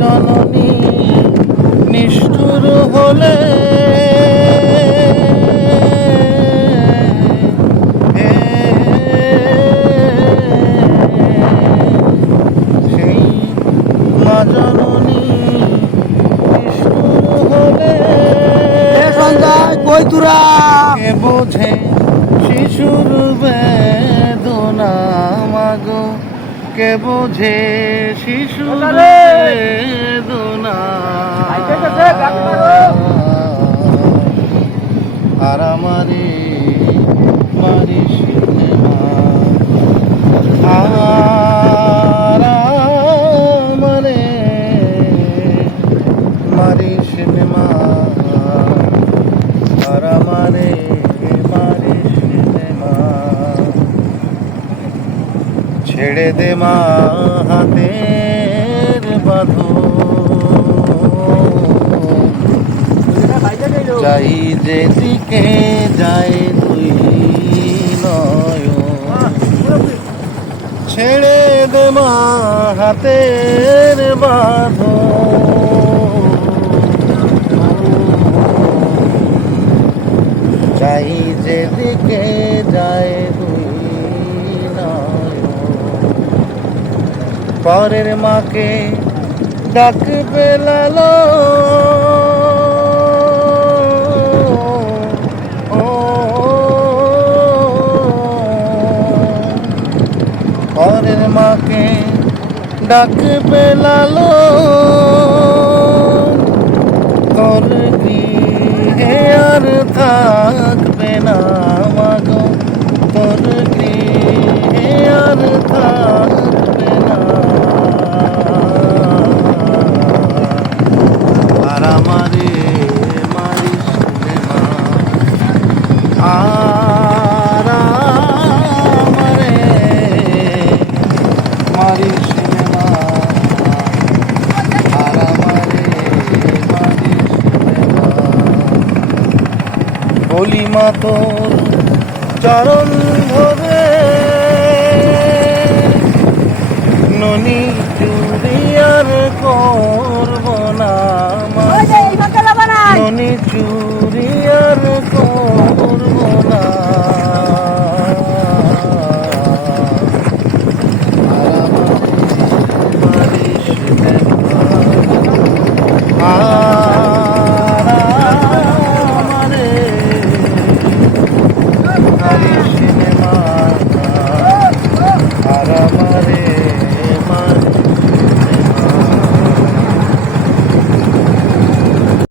জননী নিষ্ঠুর হলে সেই মা জননী নিষ্ঠুর হলে কই তুরা? কে বোঝে শিশুর বেদনা। কে বোঝে বেদনা। আর আমারে মারি সিনেমা আর আমারে মারি সিনেমা আর আমারে ছেড়ে দে মা হাতের বাঁধো যাই যেদিকে যায় দুই নয়ন। ছেড়ে দে মা হাতের বাঁধো পরের মাকে ডাকবে লালো। ও পরের মাকে ডাকবে লালো। তোর গৃহে আর থাকবে না। হলি মাতর চরণ ধরে। ননি চুরিয়ার করব না ননি চুরি